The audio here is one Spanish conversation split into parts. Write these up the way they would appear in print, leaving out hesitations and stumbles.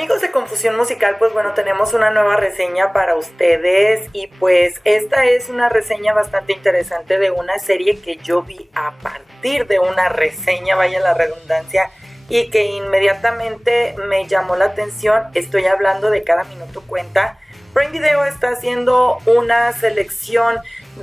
Amigos de Confusión Musical, pues bueno, tenemos una nueva reseña para ustedes y pues esta es una reseña bastante interesante de una serie que yo vi a partir de una reseña, vaya la redundancia, y que inmediatamente me llamó la atención. Estoy hablando de Cada Minuto Cuenta. Prime Video está haciendo una selección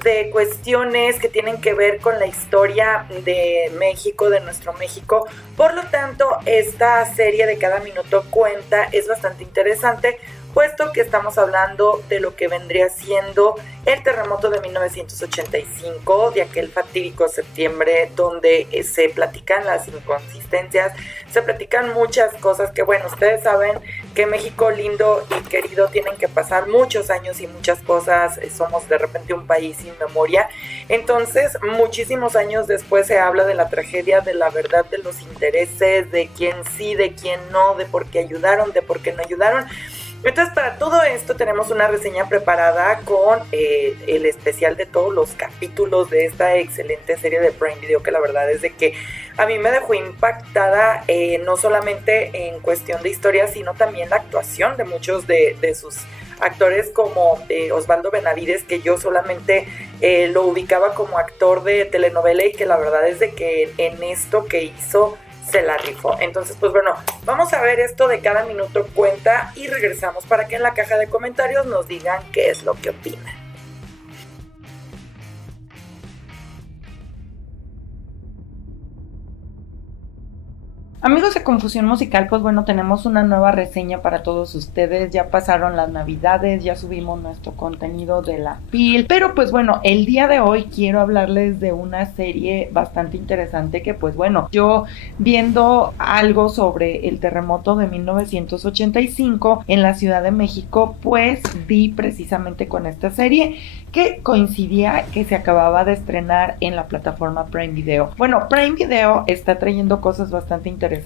de cuestiones que tienen que ver con la historia de México, de nuestro México. Por lo tanto, esta serie de Cada Minuto Cuenta es bastante interesante, puesto que estamos hablando de lo que vendría siendo el terremoto de 1985, de aquel fatídico septiembre donde se platican las inconsistencias, se platican muchas cosas que, bueno, ustedes saben que México lindo y querido tienen que pasar muchos años y muchas cosas, somos de repente un país sin memoria. Entonces, muchísimos años después se habla de la tragedia, de la verdad, de los intereses, de quién sí, de quién no, de por qué ayudaron, de por qué no ayudaron. Entonces, para todo esto tenemos una reseña preparada con el especial de todos los capítulos de esta excelente serie de Prime Video, que la verdad es de que a mí me dejó impactada, no solamente en cuestión de historia, sino también la actuación de muchos de sus actores, como Osvaldo Benavides, que yo solamente lo ubicaba como actor de telenovela y que la verdad es de que en esto que hizo se la rifó. Entonces, pues bueno, vamos a ver esto de Cada Minuto Cuenta y regresamos para que en la caja de comentarios nos digan qué es lo que opinan. Amigos de Confusión Musical, pues bueno, tenemos una nueva reseña para todos ustedes. Ya pasaron las navidades, ya subimos nuestro contenido de la FIL, pero pues bueno, el día de hoy quiero hablarles de una serie bastante interesante que pues bueno, yo viendo algo sobre el terremoto de 1985 en la Ciudad de México, pues vi precisamente con esta serie que coincidía que se acababa de estrenar en la plataforma Prime Video. Bueno, Prime Video está trayendo cosas bastante interesantes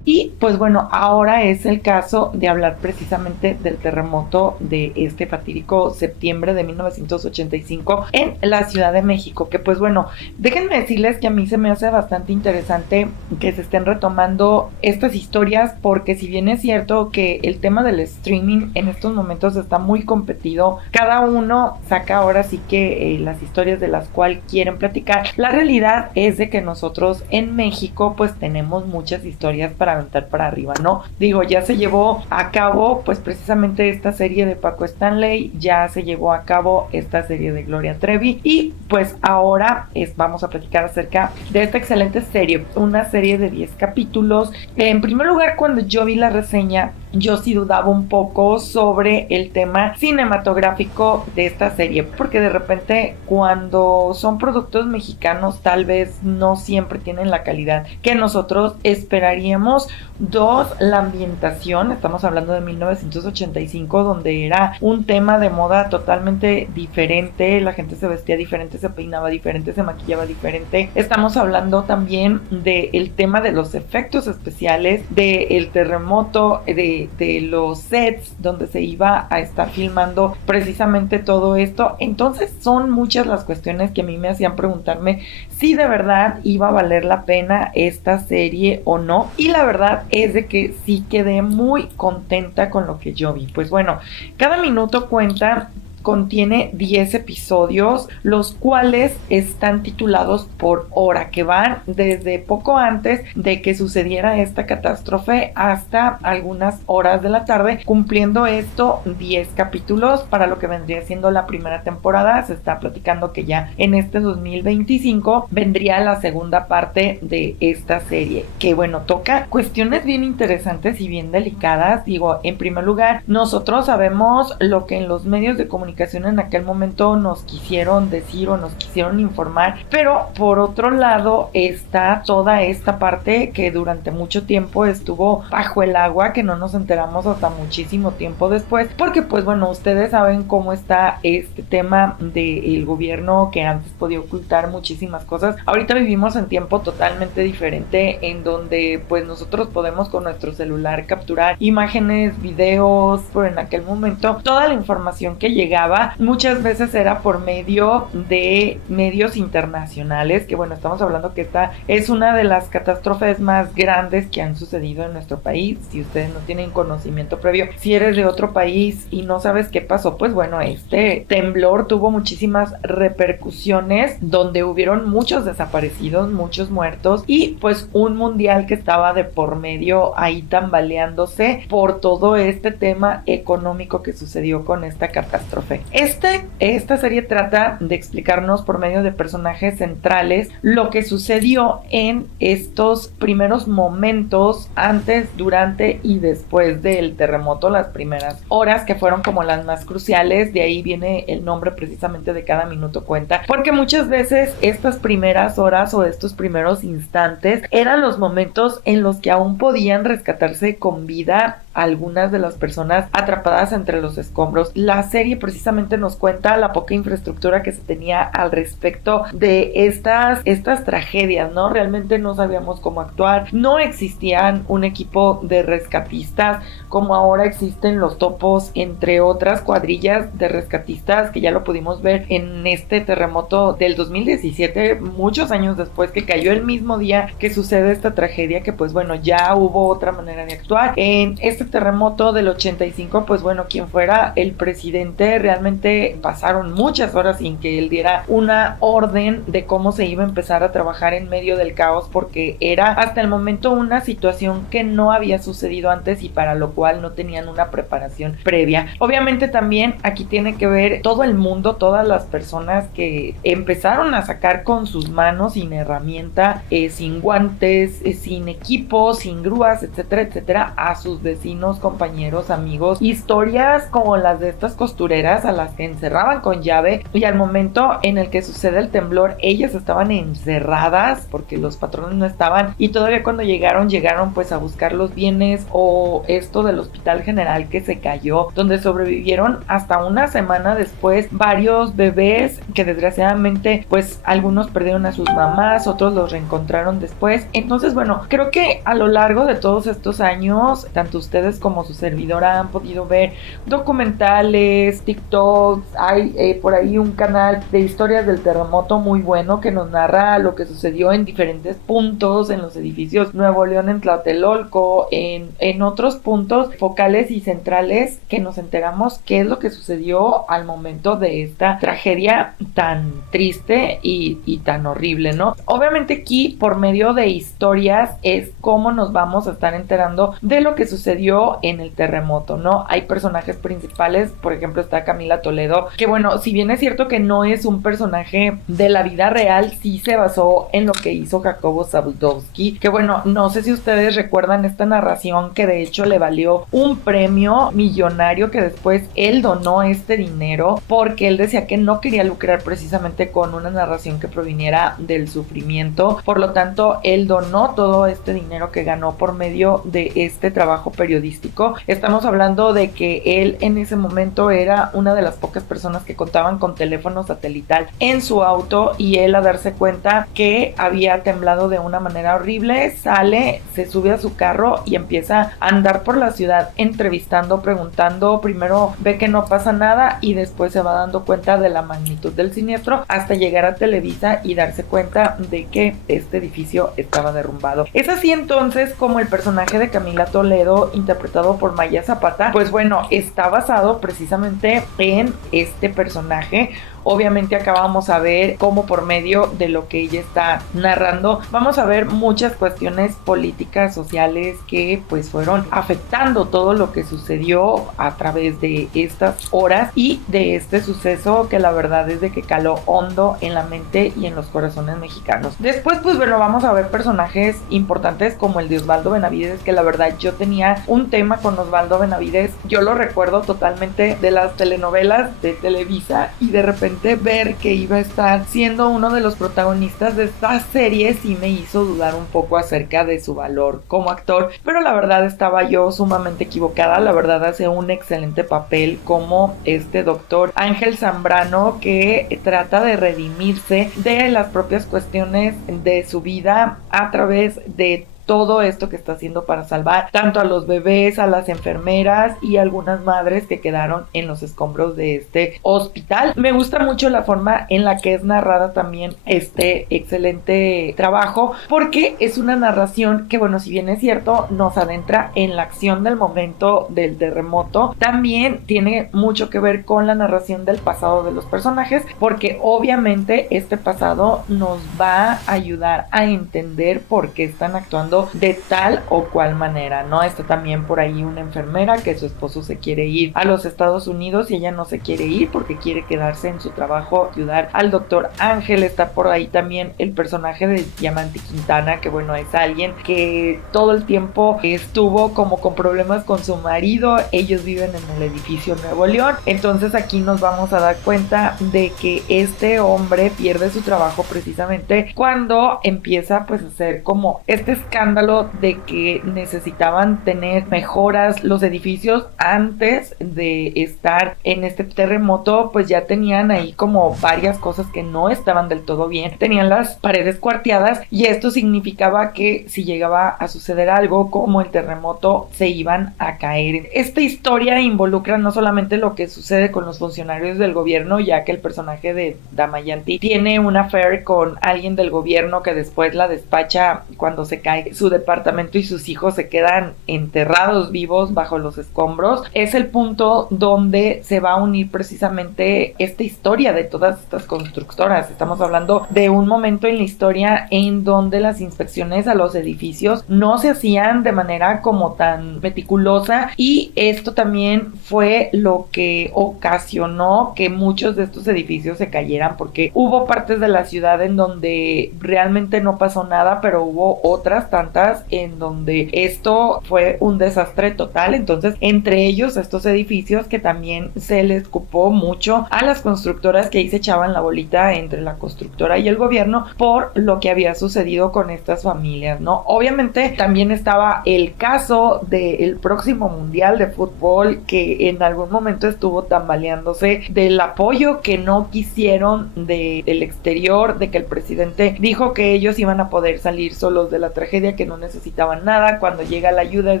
y pues bueno, ahora es el caso de hablar precisamente del terremoto de este fatídico septiembre de 1985 en la Ciudad de México, que pues bueno, déjenme decirles que a mí se me hace bastante interesante que se estén retomando estas historias, porque si bien es cierto que el tema del streaming en estos momentos está muy competido, cada uno saca ahora sí que las historias de las cuales quieren platicar. La realidad es de que nosotros en México pues tenemos muchas historias para aventar para arriba, ¿no? Digo, ya se llevó a cabo pues precisamente esta serie de Paco Stanley, ya se llevó a cabo esta serie de Gloria Trevi y pues ahora vamos a platicar acerca de esta excelente serie, una serie de 10 capítulos. En primer lugar, cuando yo vi la reseña, yo sí dudaba un poco sobre el tema cinematográfico de esta serie, porque de repente cuando son productos mexicanos tal vez no siempre tienen la calidad que nosotros esperaríamos. Dos, la ambientación, estamos hablando de 1985, donde era un tema de moda totalmente diferente, la gente se vestía diferente, se peinaba diferente, se maquillaba diferente. Estamos hablando también del tema de los efectos especiales, del terremoto, de los sets donde se iba a estar filmando precisamente todo esto. Entonces son muchas las cuestiones que a mí me hacían preguntarme si de verdad iba a valer la pena esta serie o no, y la verdad es de que sí quedé muy contenta con lo que yo vi. Pues bueno, Cada Minuto Cuenta contiene 10 episodios, los cuales están titulados por hora, que van desde poco antes de que sucediera esta catástrofe hasta algunas horas de la tarde, cumpliendo esto 10 capítulos para lo que vendría siendo la primera temporada. Se está platicando que ya en este 2025 vendría la segunda parte de esta serie, que bueno, toca cuestiones bien interesantes y bien delicadas. Digo, en primer lugar, nosotros sabemos lo que en los medios de comunicación en aquel momento nos quisieron decir o nos quisieron informar, pero por otro lado está toda esta parte que durante mucho tiempo estuvo bajo el agua, que no nos enteramos hasta muchísimo tiempo después, porque pues bueno, ustedes saben cómo está este tema del gobierno, que antes podía ocultar muchísimas cosas. Ahorita vivimos en tiempo totalmente diferente, en donde pues nosotros podemos con nuestro celular capturar imágenes, videos, pero en aquel momento toda la información que llegaba llegaba muchas veces era por medio de medios internacionales, que bueno, estamos hablando que esta es una de las catástrofes más grandes que han sucedido en nuestro país. Si ustedes no tienen conocimiento previo, si eres de otro país y no sabes qué pasó, pues bueno, este temblor tuvo muchísimas repercusiones donde hubieron muchos desaparecidos, muchos muertos y pues un mundial que estaba de por medio ahí tambaleándose por todo este tema económico que sucedió con esta catástrofe. Esta serie trata de explicarnos por medio de personajes centrales lo que sucedió en estos primeros momentos antes, durante y después del terremoto, las primeras horas que fueron como las más cruciales. De ahí viene el nombre precisamente de Cada Minuto Cuenta, porque muchas veces estas primeras horas o estos primeros instantes eran los momentos en los que aún podían rescatarse con vida algunas de las personas atrapadas entre los escombros. La serie precisamente nos cuenta la poca infraestructura que se tenía al respecto de estas tragedias, ¿no? Realmente no sabíamos cómo actuar, no existían un equipo de rescatistas como ahora existen los topos, entre otras cuadrillas de rescatistas que ya lo pudimos ver en este terremoto del 2017, muchos años después, que cayó el mismo día que sucede esta tragedia, que pues bueno, ya hubo otra manera de actuar. En este terremoto del 85, pues bueno, quien fuera el presidente, realmente pasaron muchas horas sin que él diera una orden de cómo se iba a empezar a trabajar en medio del caos, porque era hasta el momento una situación que no había sucedido antes y para lo cual no tenían una preparación previa. Obviamente también aquí tiene que ver todo el mundo, todas las personas que empezaron a sacar con sus manos, sin herramienta, sin guantes, sin equipo, sin grúas, etcétera, etcétera, a sus vecinos, compañeros, amigos, historias como las de estas costureras a las que encerraban con llave y al momento en el que sucede el temblor ellas estaban encerradas porque los patrones no estaban y todavía cuando llegaron pues a buscar los bienes, o esto del Hospital General que se cayó, donde sobrevivieron hasta una semana después varios bebés que desgraciadamente pues algunos perdieron a sus mamás, otros los reencontraron después. Entonces bueno, creo que a lo largo de todos estos años tanto ustedes como su servidora han podido ver documentales, TikToks, hay por ahí un canal de historias del terremoto muy bueno que nos narra lo que sucedió en diferentes puntos, en los edificios Nuevo León, en Tlatelolco, en otros puntos focales y centrales, que nos enteramos qué es lo que sucedió al momento de esta tragedia tan triste y tan horrible, ¿no? Obviamente aquí por medio de historias es como nos vamos a estar enterando de lo que sucedió en el terremoto, ¿no? Hay personajes principales, por ejemplo está Camila Toledo, que bueno, si bien es cierto que no es un personaje de la vida real, sí se basó en lo que hizo Jacobo Zabludowski, que bueno, no sé si ustedes recuerdan esta narración que de hecho le valió un premio millonario, que después él donó este dinero porque él decía que no quería lucrar precisamente con una narración que proviniera del sufrimiento. Por lo tanto, él donó todo este dinero que ganó por medio de este trabajo periodístico. Estamos hablando de que él en ese momento era una de las pocas personas que contaban con teléfono satelital en su auto, y él, a darse cuenta que había temblado de una manera horrible, sale, se sube a su carro y empieza a andar por la ciudad entrevistando, preguntando. Primero ve que no pasa nada y después se va dando cuenta de la magnitud del siniestro hasta llegar a Televisa y darse cuenta de que este edificio estaba derrumbado. Es así entonces como el personaje de Camila Toledo, interpretado por Maya Zapata, pues bueno, está basado precisamente en este personaje. Obviamente acá vamos a ver cómo por medio de lo que ella está narrando vamos a ver muchas cuestiones políticas, sociales, que pues fueron afectando todo lo que sucedió a través de estas horas y de este suceso, que la verdad es de que caló hondo en la mente y en los corazones mexicanos. Después pues bueno, vamos a ver personajes importantes como el de Osvaldo Benavides, que la verdad yo tenía un tema con Osvaldo Benavides. Yo lo recuerdo totalmente de las telenovelas de Televisa, y de repente ver que iba a estar siendo uno de los protagonistas de esta serie sí me hizo dudar un poco acerca de su valor como actor, pero la verdad estaba yo sumamente equivocada. La verdad hace un excelente papel como este doctor Ángel Zambrano, que trata de redimirse de las propias cuestiones de su vida a través de todo esto que está haciendo para salvar tanto a los bebés, a las enfermeras y a algunas madres que quedaron en los escombros de este hospital. Me gusta mucho la forma en la que es narrada también este excelente trabajo, porque es una narración que, bueno, si bien es cierto, nos adentra en la acción del momento del terremoto, también tiene mucho que ver con la narración del pasado de los personajes, porque obviamente este pasado nos va a ayudar a entender por qué están actuando de tal o cual manera, ¿no? Está también por ahí una enfermera que su esposo se quiere ir a los Estados Unidos y ella no se quiere ir porque quiere quedarse en su trabajo, ayudar al doctor Ángel. Está por ahí también el personaje de Diamante Quintana, que bueno, es alguien que todo el tiempo estuvo como con problemas con su marido. Ellos viven en el edificio Nuevo León, entonces aquí nos vamos a dar cuenta de que este hombre pierde su trabajo precisamente cuando empieza pues a hacer como este escándalo de que necesitaban tener mejoras los edificios. Antes de estar en este terremoto pues ya tenían ahí como varias cosas que no estaban del todo bien, tenían las paredes cuarteadas y esto significaba que si llegaba a suceder algo como el terremoto se iban a caer. Esta historia involucra no solamente lo que sucede con los funcionarios del gobierno, ya que el personaje de Damayanti tiene un affair con alguien del gobierno que después la despacha cuando se cae su departamento y sus hijos se quedan enterrados vivos bajo los escombros. Es el punto donde se va a unir precisamente esta historia de todas estas constructoras. Estamos hablando de un momento en la historia en donde las inspecciones a los edificios no se hacían de manera como tan meticulosa, y esto también fue lo que ocasionó que muchos de estos edificios se cayeran, porque hubo partes de la ciudad en donde realmente no pasó nada, pero hubo otras tantas en donde esto fue un desastre total. Entonces, entre ellos estos edificios que también se les culpó mucho a las constructoras, que ahí se echaban la bolita entre la constructora y el gobierno por lo que había sucedido con estas familias, ¿no? Obviamente también estaba el caso del próximo mundial de fútbol, que en algún momento estuvo tambaleándose del apoyo que no quisieron del exterior, de que el presidente dijo que ellos iban a poder salir solos de la tragedia, que no necesitaban nada, cuando llega la ayuda es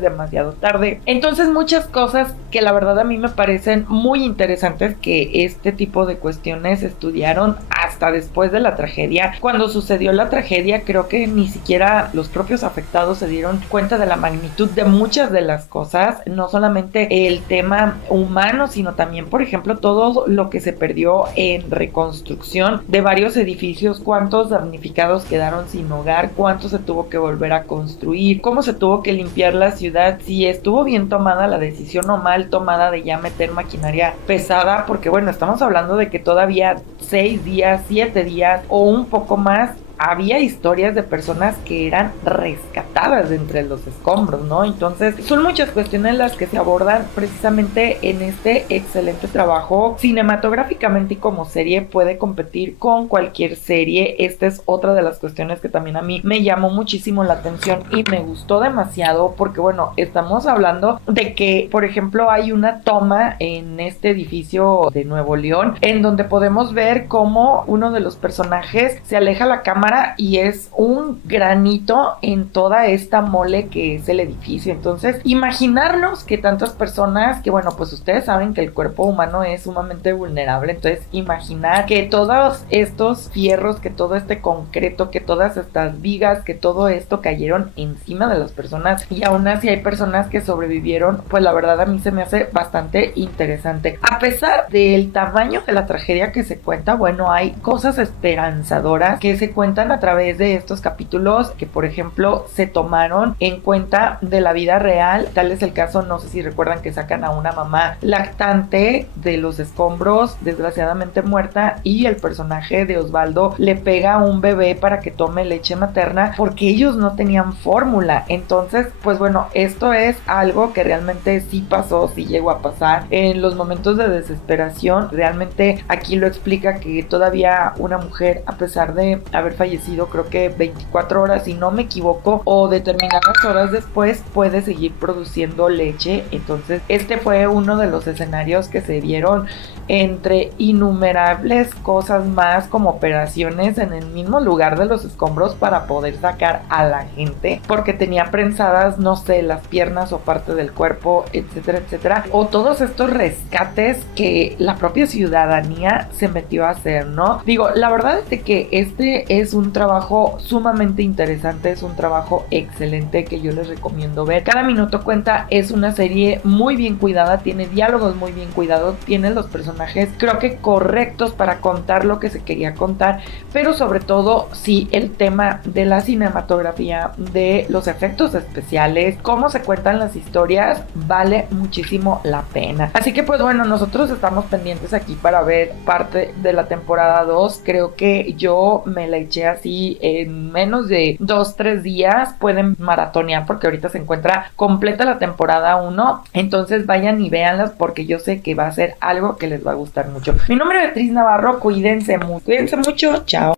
demasiado tarde. Entonces muchas cosas que la verdad a mí me parecen muy interesantes que este tipo de cuestiones estudiaron hasta después de la tragedia. Cuando sucedió la tragedia, creo que ni siquiera los propios afectados se dieron cuenta de la magnitud de muchas de las cosas, no solamente el tema humano, sino también, por ejemplo, todo lo que se perdió en reconstrucción de varios edificios, cuántos damnificados quedaron sin hogar, cuánto se tuvo que volver a construir, cómo se tuvo que limpiar la ciudad, si estuvo bien tomada la decisión o mal tomada de ya meter maquinaria pesada, porque bueno, estamos hablando de que todavía 6 días, 7 días o un poco más había historias de personas que eran rescatadas de entre los escombros, ¿no? Entonces, son muchas cuestiones las que se abordan precisamente en este excelente trabajo. Cinematográficamente y como serie puede competir con cualquier serie. Esta es otra de las cuestiones que también a mí me llamó muchísimo la atención y me gustó demasiado, porque bueno, estamos hablando de que, por ejemplo, hay una toma en este edificio de Nuevo León en donde podemos ver cómo uno de los personajes se aleja la cámara y es un granito en toda esta mole que es el edificio. Entonces, imaginarnos que tantas personas, que bueno, pues ustedes saben que el cuerpo humano es sumamente vulnerable, entonces imaginar que todos estos fierros, que todo este concreto, que todas estas vigas, que todo esto cayeron encima de las personas y aún así hay personas que sobrevivieron, pues la verdad a mí se me hace bastante interesante. A pesar del tamaño de la tragedia que se cuenta, bueno, hay cosas esperanzadoras que se cuentan a través de estos capítulos que, por ejemplo, se tomaron en cuenta de la vida real. Tal es el caso, no sé si recuerdan, que sacan a una mamá lactante de los escombros, desgraciadamente muerta, y el personaje de Osvaldo le pega a un bebé para que tome leche materna porque ellos no tenían fórmula. Entonces, pues bueno, esto es algo que realmente sí pasó, sí llegó a pasar en los momentos de desesperación. Realmente aquí lo explica que todavía una mujer, a pesar de haber fallecido fallecido creo que 24 horas, si no me equivoco, o determinadas horas después puede seguir produciendo leche. Entonces este fue uno de los escenarios que se dieron, entre innumerables cosas más, como operaciones en el mismo lugar de los escombros para poder sacar a la gente, porque tenía prensadas, no sé, las piernas o parte del cuerpo, etcétera, etcétera. O todos estos rescates que la propia ciudadanía se metió a hacer, ¿no? Digo, la verdad es que este es un trabajo sumamente interesante, es un trabajo excelente que yo les recomiendo ver. Cada minuto cuenta, es una serie muy bien cuidada, tiene diálogos muy bien cuidados, tiene los personajes creo que correctos para contar lo que se quería contar, pero sobre todo sí el tema de la cinematografía, de los efectos especiales, cómo se cuentan las historias, vale muchísimo la pena. Así que pues bueno, nosotros estamos pendientes aquí para ver parte de la temporada 2. Creo que yo me la eché así en menos de 2-3 días. Pueden maratonear porque ahorita se encuentra completa la temporada 1, entonces vayan y véanlas porque yo sé que va a ser algo que les va a gustar mucho. Mi nombre es Beatriz Navarro, cuídense mucho, chao.